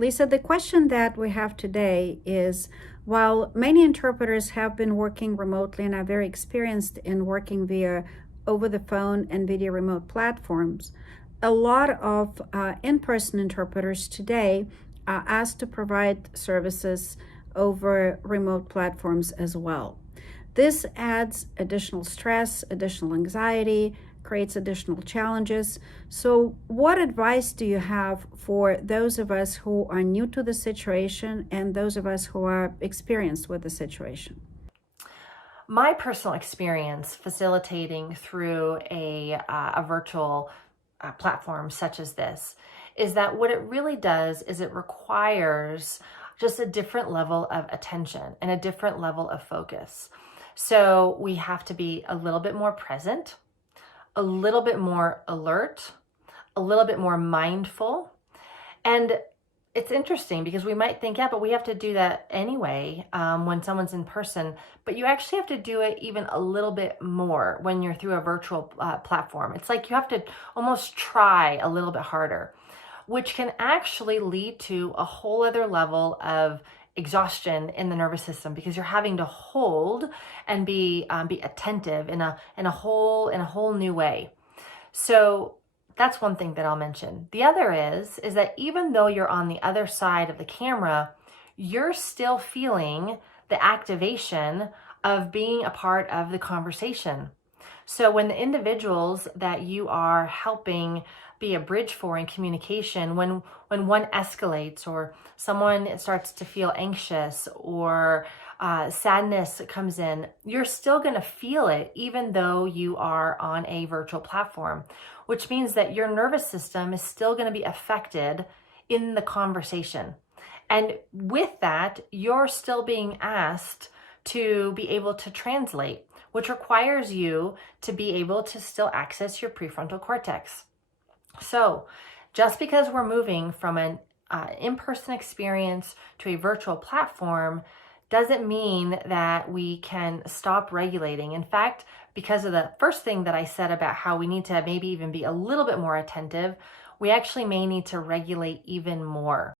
Lisa, the question that we have today is, while many interpreters have been working remotely and are very experienced in working via over the phone and video remote platforms, a lot of in-person interpreters today are asked to provide services over remote platforms as well. This adds additional stress, additional anxiety, creates additional challenges. So, what advice do you have for those of us who are new to the situation and those of us who are experienced with the situation? My personal experience facilitating through a virtual platform such as this is that what it really does is it requires just a different level of attention and a different level of focus. So we have to be a little bit more present, a little bit more alert, a little bit more mindful. And it's interesting because we might think, yeah, but we have to do that anyway when someone's in person. But you actually have to do it even a little bit more when you're through a virtual platform. It's like you have to almost try a little bit harder, which can actually lead to a whole other level of exhaustion in the nervous system because you're having to hold and be attentive in a whole new way. So that's one thing that I'll mention. The other is that even though you're on the other side of the camera, you're still feeling the activation of being a part of the conversation. So when the individuals that you are helping be a bridge for in communication, when one escalates or someone starts to feel anxious or sadness comes in, you're still going to feel it even though you are on a virtual platform, which means that your nervous system is still going to be affected in the conversation. And with that, you're still being asked to be able to translate, which requires you to be able to still access your prefrontal cortex. So just because we're moving from an in-person experience to a virtual platform doesn't mean that we can stop regulating. In fact, because of the first thing that I said about how we need to maybe even be a little bit more attentive, we actually may need to regulate even more.